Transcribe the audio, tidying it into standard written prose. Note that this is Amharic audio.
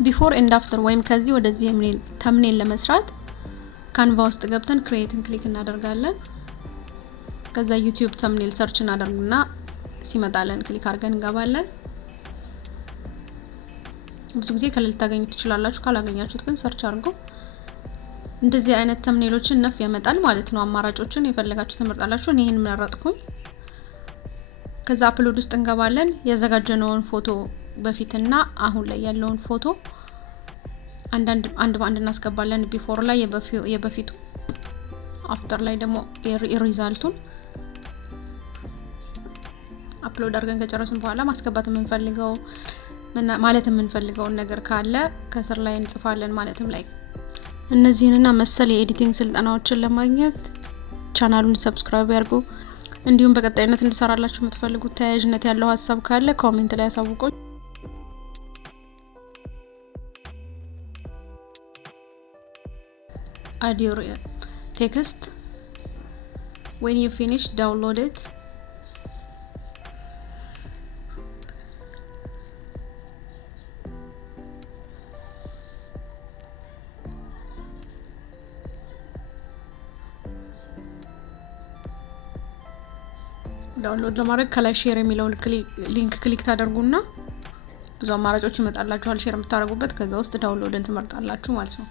ቢፎር ኤንድ አፍተር ወይም ከዚህ ወደዚህ ተምኔል ለመስራት ካንቫ ውስጥ ገብተን ክሬትን ክሊክ እናደርጋለን። ከዛ ዩቲዩብ ተምኔል ሰርች እናደርግና ሲመጣለን ክሊክ አድርገን እንገባለን። ብዙ ጊዜ ከሌል ታገኙት ትችላላችሁ፣ ካላገኛችሁት ግን ሰርች አድርጉ። እንደዚህ አይነት ተምኔሎችን ነፍ ያመጣል ማለት ነው። አማራጮችን የፈለጋችሁ ትመርጣላችሁ። እኔ ይሄን መረጥኩኝ። ከዛ አፕሎድ ውስጥ እንገባለን። ያዘጋጀነውን ፎቶ በፊትና አሁን ላይ ያለውን ፎቶ አንድ በአንድ እናስገባለን። ቢፎር ላይ የበፊቱ፣ አፍተር ላይ ደግሞ ሪዛልቱን አፕሎድ አድርገን ከጨረስን በኋላ ማስገባት የምንፈልገውን ነገር ካለ ከስር ላይ እንጽፋለን። ማለትም ላይ እነዚህንና መሰል የኤዲቲንግ ስልጠናዎችን ለማግኘት ቻናሉን ሰብስክራይብ ያድርጉ። እንዲሁም በቀጣይነት እንድሰራላችሁ የምትፈልጉት ተያያዥነት ያለው ሀሳብ ካለ ኮሜንት ላይ አሳውቁኝ። add your text. When you finish, download it. ዳውንሎድ ለማድረግ ከላይ ሼር የሚለውን ሊንክ ክሊክ ታደርጉና ብዙ አማራጮች ይመጣላችኋል ሼር የምታደርጉበት። ከዛ ውስጥ ዳውንሎድን ትመርጣላችሁ ማለት ነው።